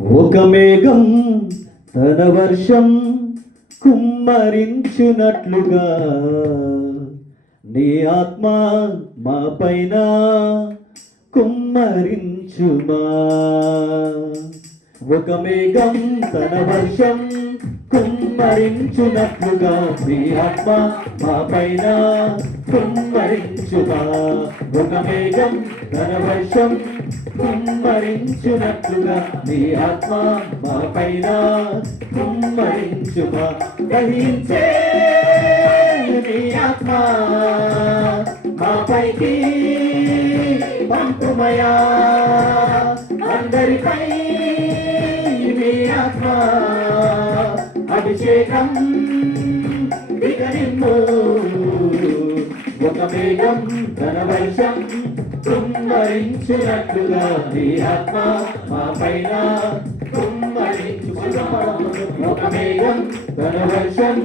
ఒక మేఘం తన వర్షం కుమ్మరించునట్లుగా నీ ఆత్మ మా పైన కుమ్మరించుమా. ఒక మేఘం తన వర్షం కుమ్మరించునట్లుగా నీ ఆత్మ మా పైన కుమ్మరించుమా. ఒక మేఘం తన వర్షం కుమ్మరించునట్లుగా నీ ఆత్మ మా పైన కుమ్మరించుమా. దహించే నీ ఆత్మ మా పైకి పంపుమయా. అందరిపై నీ ఆత్మ అభిషేకం వికరిమ్ము. ఒక మేఘం తన వర్షం కుమ్మరించునట్లుగా నీ ఆత్మ మా పైన కుమ్మరించుమా. ఒక మేఘం తన వర్షం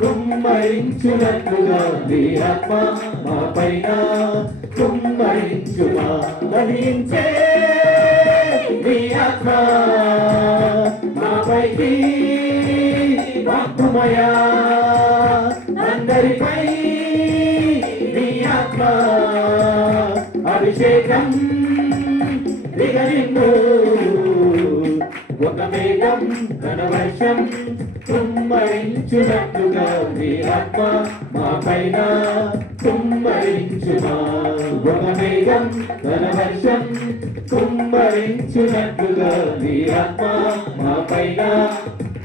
కుమ్మరించునట్లుగా నీ ఆత్మ మా పైన కుమ్మరించుమా. దహించే నీ ఆత్మ మా పైకి పంపుమయా. అందరిపై నీ ఆత్మ అభిషేకం వికరిమ్ము. ఒక మేఘం తన వర్షం కుమ్మరించునట్లుగా నీ ఆత్మ మా పైన కుమ్మరించుమా. ఒక మేఘం తన వర్షం కుమ్మరించునట్లుగా నీ ఆత్మ మా పైన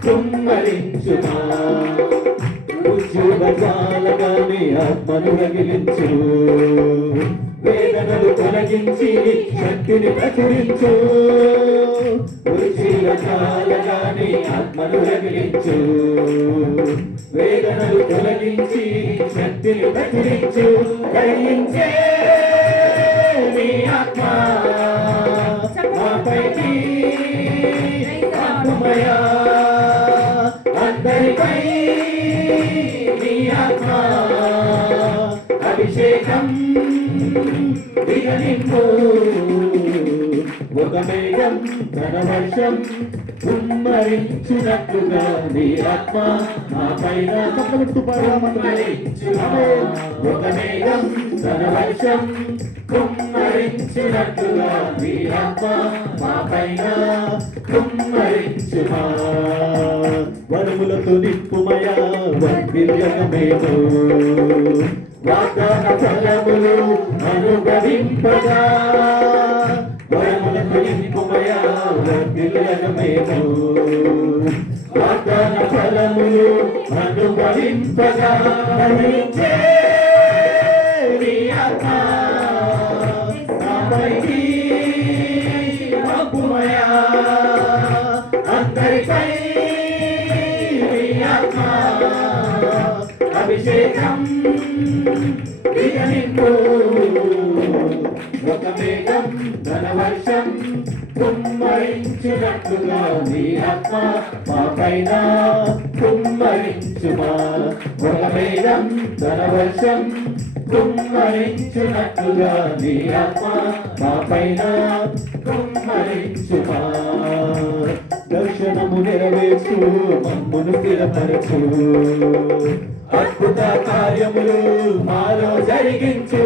కుమ్మరించుమా. ఉద్యోగాలుగా నీ ఆత్మను రగిలించు. వేదనలు తొలగించి శక్తిని ప్రచురించు. ఉద్యోగాలుగా నీ ఆత్మను రగిలించు. వేదనలు తొలగించి శక్తిని ప్రచురించు. గ్రహించే నీ ఆత్మ మాపైకి ఆత్మమయా. అందరిపై నీ ఆత్మ అభిషేకం వికరిమ్ము. ఒక మేఘం తన వర్షం కుమ్మరించునట్లుగా నీ ఆత్మ మా పైన కుమ్మరించుమా. ఒక మేఘం తన వర్షం కుమ్మరించునట్లుగా నీ ఆత్మ మా పైన కుమ్మరించుమా. వరములతో నింపుమయా వర్ధిల్లగమేము. వాగ్దాన ఫలములు అనుభవింపగా వరములతో నింపుమయా వర్ధిల్లగమేము. వాగ్దాన ఫలములు అనుభవింపగా దహించే నీ ఆత్మ నాపైకి పంపుమయా. అందరిపై నీ ఆత్మ అభిషేకం వికరిమ్ము. ఒక మేఘం తన వర్షం కుమ్మరించునట్లుగా నీ ఆత్మ మా పైన కుమ్మరించుమా. ఒక మేఘం తన వర్షం కుమ్మరించునట్లుగా నీ ఆత్మ మా పైన కుమ్మరించుమా. దర్శనము నెరవేర్చు మమ్మును స్థిరపరచు. అద్భుత కార్యములు మాలో జరిగించు.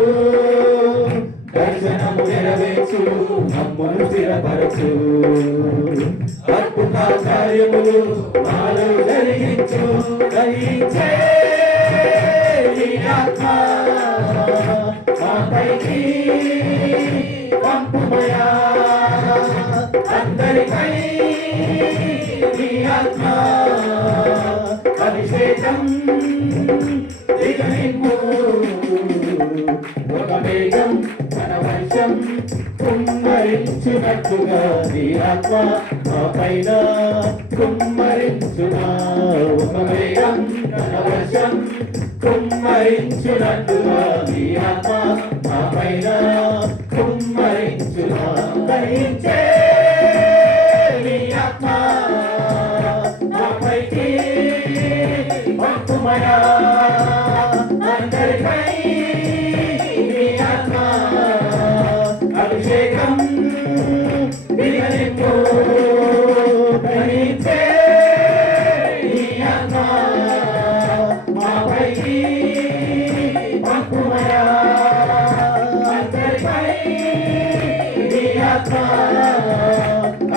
దర్శనము నెరవేర్చు మమ్మును స్థిరపరచు. అద్భుత కార్యములు మాలో జరిగించు. దహించే నీ ఆత్మ మాపైకి పంపుమయా. అందరిపై నీ ఆత్మ అభిషేకం వికరిమ్ము. ఒక మేఘం తన వర్షం కుమ్మరించునట్లుగా నీ ఆత్మ మా పైన కుమ్మరించుమా. ఒక మేఘం తన వర్షం కుమ్మరించునట్లుగా నీ ఆత్మ మా పైన కుమ్మరించుమా. దహించే నీ ఆత్మ మాపైకి పంపుమయా. అందరిపై నీ ఆత్మ అభిషేకం వికరిమ్ము.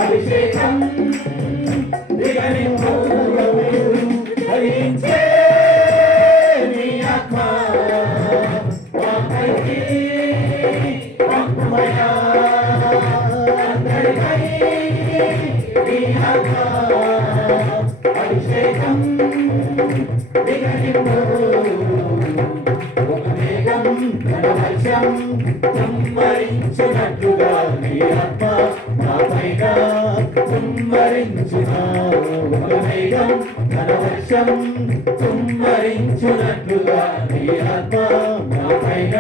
అభిషేకం దిగనింపు ధరించే నీ ఆత్మ వాపైకి పంపుమయా అందరికై నీ ఆత్మ అభిషేకం దిగనింపు ఒక మేఘం ఘనవర్షం కుమ్మరించినట్లుగా నీ ఆత్మ మా పైన కుమ్మరించునా ఒక మేఘం ఘనవర్షం కుమ్మరించునట్లుగా నీ ఆత్మ మా పైన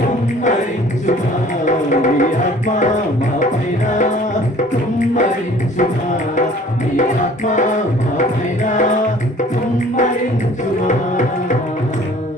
కుమ్మరించునా నీ ఆత్మ మా పైన కుమ్మరించునా నీ ఆత్మ మా పైన కుమ్మరించునా